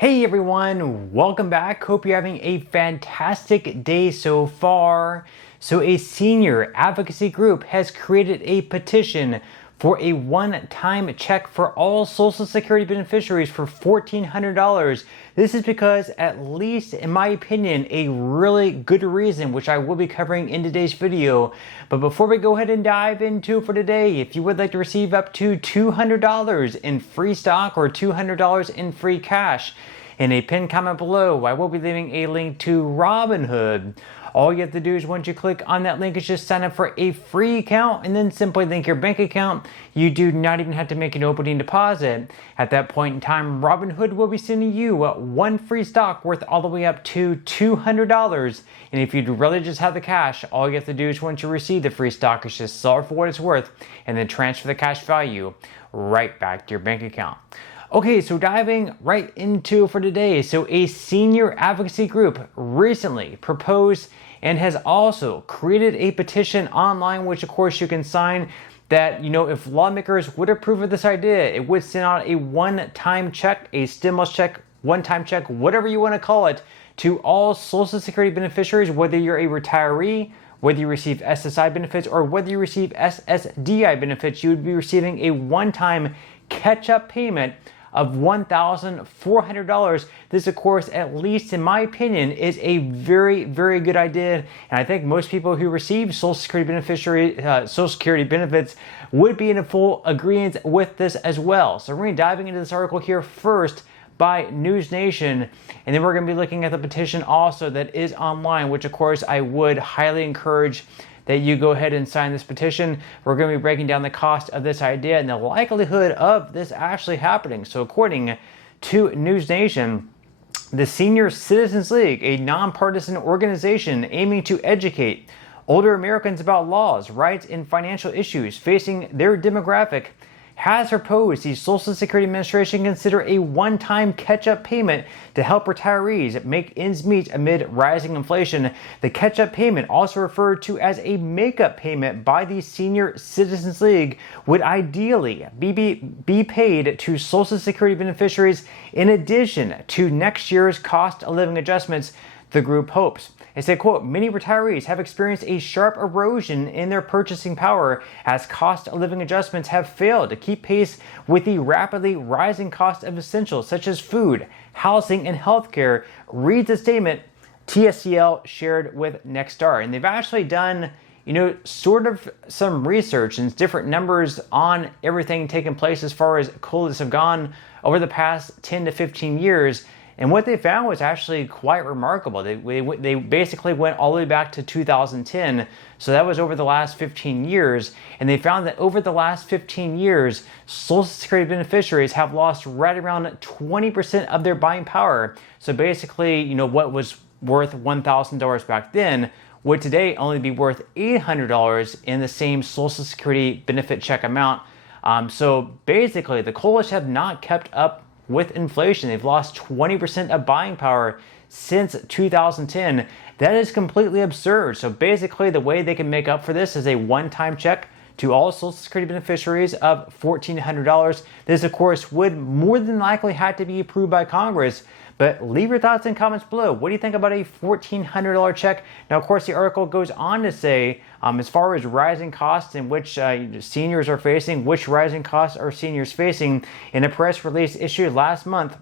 Hey everyone, welcome back. Hope you're having a fantastic day so far. So a senior advocacy group has created a petition for a one-time check for all Social Security beneficiaries for $1,400. This is because, at least in my opinion, a really good reason, which I will be covering in today's video. But before we go ahead and dive into for today, if you would like to receive up to $200 in free stock or $200 in free cash, in a pinned comment below, I will be leaving a link to Robinhood. All you have to do is once you click on that link is just sign up for a free account and then simply link your bank account. You do not even have to make an opening deposit. At that point in time, Robinhood will be sending you one free stock worth all the way up to $200. And if you'd really just have the cash, all you have to do is once you receive the free stock is just sell it for what it's worth and then transfer the cash value right back to your bank account. Okay, so diving right into for today. So a senior advocacy group recently proposed and has also created a petition online, which of course you can sign, that, if lawmakers would approve of this idea, it would send out a one-time check, a stimulus check, one-time check, whatever you want to call it, to all Social Security beneficiaries, whether you're a retiree, whether you receive SSI benefits, or whether you receive SSDI benefits. You would be receiving a one-time catch-up payment of $1,400. This, of course, at least in my opinion, is a very, very good idea. And I think most people who receive Social Security benefits would be in a full agreement with this as well. So we're going to be diving into this article here first by News Nation, and then we're going to be looking at the petition also that is online, which of course I would highly encourage that you go ahead and sign this petition. We're going to be breaking down the cost of this idea and the likelihood of this actually happening. So according to News Nation, the Senior Citizens League, a nonpartisan organization aiming to educate older Americans about laws, rights, and financial issues facing their demographic, has proposed the Social Security Administration consider a one-time catch-up payment to help retirees make ends meet amid rising inflation. The catch-up payment, also referred to as a make-up payment by the Senior Citizens League, would ideally be paid to Social Security beneficiaries in addition to next year's cost of living adjustments, the group hopes. They say, quote, many retirees have experienced a sharp erosion in their purchasing power as cost of living adjustments have failed to keep pace with the rapidly rising cost of essentials such as food, housing, and healthcare, reads a statement TSCL shared with Nexstar. And they've actually done, sort of some research and different numbers on everything taking place as far as COLAs have gone over the past 10 to 15 years. And what they found was actually quite remarkable. They basically went all the way back to 2010. So that was over the last 15 years. And they found that over the last 15 years, Social Security beneficiaries have lost right around 20% of their buying power. So basically, what was worth $1,000 back then would today only be worth $800 in the same Social Security benefit check amount. So basically, the COLAs have not kept up with inflation. They've lost 20% of buying power since 2010. That is completely absurd. So basically, the way they can make up for this is a one-time check to all Social Security beneficiaries of $1,400. This, of course, would more than likely have to be approved by Congress. But leave your thoughts in comments below. What do you think about a $1,400 check? Now, of course, the article goes on to say, as far as rising costs in which seniors are facing, which rising costs are seniors facing, in a press release issued last month,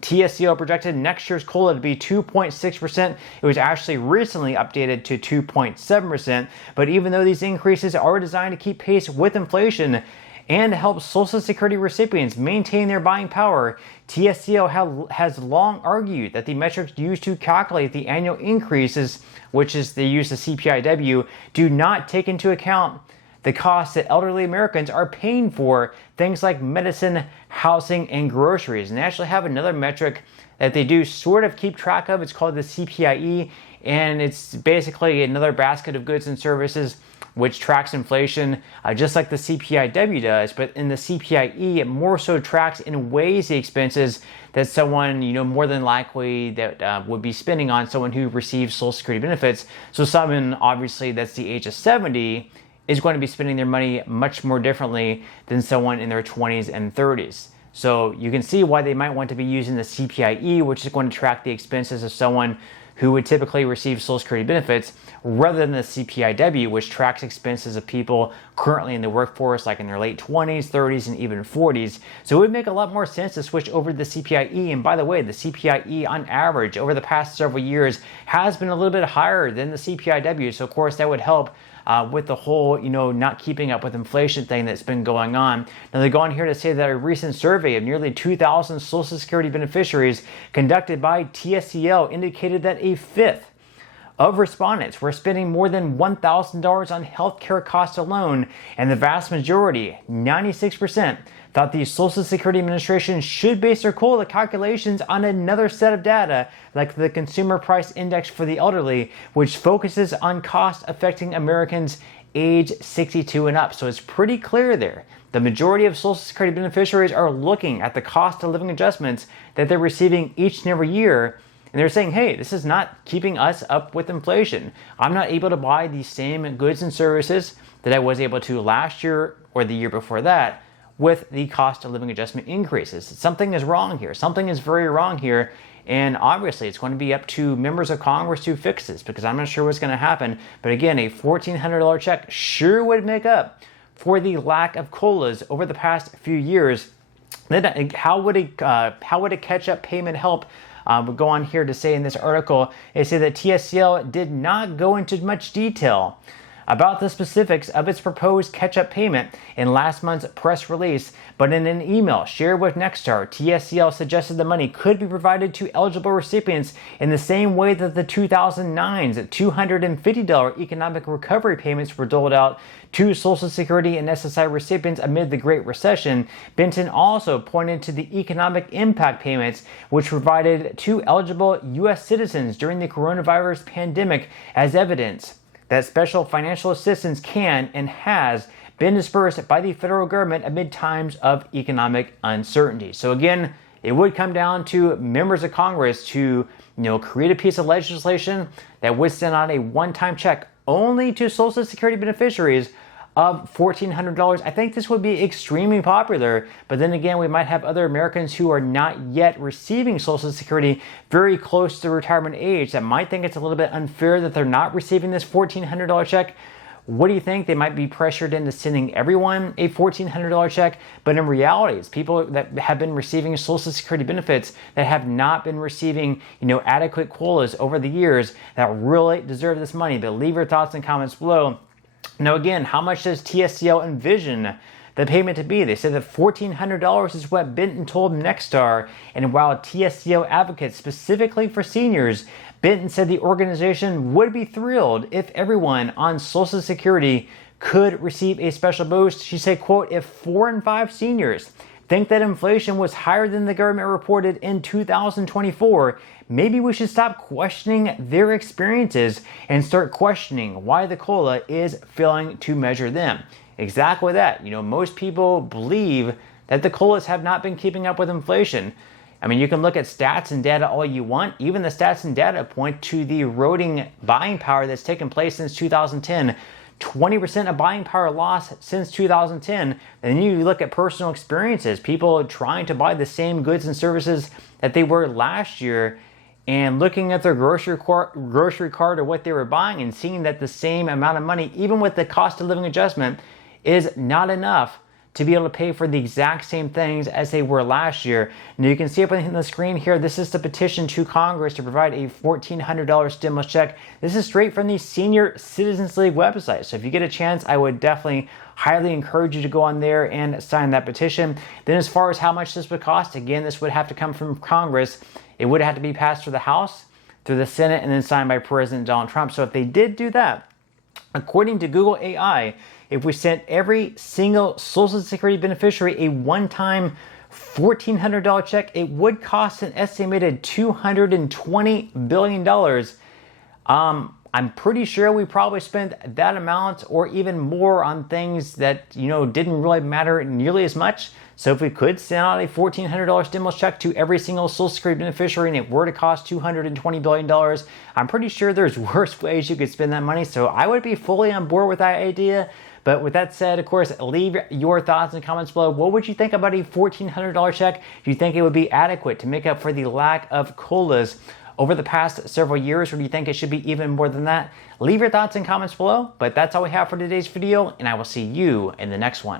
TSCL projected next year's COLA to be 2.6%. It was actually recently updated to 2.7%. But even though these increases are designed to keep pace with inflation and help Social Security recipients maintain their buying power, TSCL has long argued that the metrics used to calculate the annual increases, which is they use the CPIW, do not take into account the costs that elderly Americans are paying for things like medicine, housing, and groceries. And they actually have another metric that they do sort of keep track of. It's called the CPIE, and it's basically another basket of goods and services which tracks inflation just like the CPIW does. But in the CPIE, it more so tracks and weighs the expenses that someone, more than likely that would be spending on someone who receives Social Security benefits. So someone, obviously, that's the age of 70 is going to be spending their money much more differently than someone in their 20s and 30s. So you can see why they might want to be using the CPIE, which is going to track the expenses of someone who would typically receive Social Security benefits, rather than the CPIW, which tracks expenses of people currently in the workforce, like in their late 20s, 30s, and even 40s. So it would make a lot more sense to switch over to the CPIE. And by the way, the CPIE on average over the past several years has been a little bit higher than the CPIW. So of course that would help with the whole, not keeping up with inflation thing that's been going on. Now they go on here to say that a recent survey of nearly 2,000 Social Security beneficiaries conducted by TSCL indicated that a fifth of respondents were spending more than $1,000 on healthcare costs alone, and the vast majority, 96%, thought the Social Security Administration should base their COLA calculations on another set of data, like the Consumer Price Index for the elderly, which focuses on costs affecting Americans age 62 and up. So it's pretty clear there. The majority of Social Security beneficiaries are looking at the cost of living adjustments that they're receiving each and every year, and they're saying, hey, this is not keeping us up with inflation. I'm not able to buy the same goods and services that I was able to last year or the year before that with the cost of living adjustment increases. Something is wrong here. Something is very wrong here. And obviously, it's going to be up to members of Congress to fix this, because I'm not sure what's going to happen. But again, a $1,400 check sure would make up for the lack of COLAs over the past few years. Then how would a catch-up payment help? We go on here to say in this article, they say that TSCL did not go into much detail about the specifics of its proposed catch-up payment in last month's press release, but in an email shared with Nexstar, TSCL suggested the money could be provided to eligible recipients in the same way that the 2009's $250 economic recovery payments were doled out to Social Security and SSI recipients amid the Great Recession. Benton also pointed to the economic impact payments, which provided to eligible U.S. citizens during the coronavirus pandemic, as evidence that special financial assistance can and has been dispersed by the federal government amid times of economic uncertainty. So again, it would come down to members of Congress to, create a piece of legislation that would send out a one-time check only to Social Security beneficiaries of $1,400. I think this would be extremely popular, but then again, we might have other Americans who are not yet receiving Social Security very close to retirement age that might think it's a little bit unfair that they're not receiving this $1,400 check. What do you think? They might be pressured into sending everyone a $1,400 check, but in reality, it's people that have been receiving Social Security benefits that have not been receiving, adequate COLAs over the years that really deserve this money. But leave your thoughts and comments below. Now again, how much does TSCL envision the payment to be? They said that $1,400 is what Benton told Nexstar, and while TSCL advocates specifically for seniors, Benton said the organization would be thrilled if everyone on Social Security could receive a special boost. She said, quote, if 4 in 5 seniors think that inflation was higher than the government reported in 2024, maybe we should stop questioning their experiences and start questioning why the COLA is failing to measure them. Exactly that. Most people believe that the COLAs have not been keeping up with inflation. I mean, you can look at stats and data all you want. Even the stats and data point to the eroding buying power that's taken place since 2010. 20% of buying power loss since 2010. And then you look at personal experiences, people trying to buy the same goods and services that they were last year, and looking at their grocery card or what they were buying and seeing that the same amount of money, even with the cost of living adjustment, is not enough to be able to pay for the exact same things as they were last year. Now you can see up on the screen here, this is the petition to Congress to provide a $1,400 stimulus check. This is straight from the Senior Citizens League website. So if you get a chance, I would definitely highly encourage you to go on there and sign that petition. Then as far as how much this would cost, again, this would have to come from Congress. It would have to be passed through the House, through the Senate, and then signed by President Donald Trump. So if they did do that, according to Google AI, if we sent every single Social Security beneficiary a one-time $1,400 check, it would cost an estimated $220 billion. I'm pretty sure we probably spent that amount or even more on things that, didn't really matter nearly as much. So if we could send out a $1,400 stimulus check to every single Social Security beneficiary and it were to cost $220 billion, I'm pretty sure there's worse ways you could spend that money. So I would be fully on board with that idea. But with that said, of course, leave your thoughts and comments below. What would you think about a $1,400 check? Do you think it would be adequate to make up for the lack of COLAs over the past several years, or do you think it should be even more than that? Leave your thoughts and comments below, but that's all we have for today's video, and I will see you in the next one.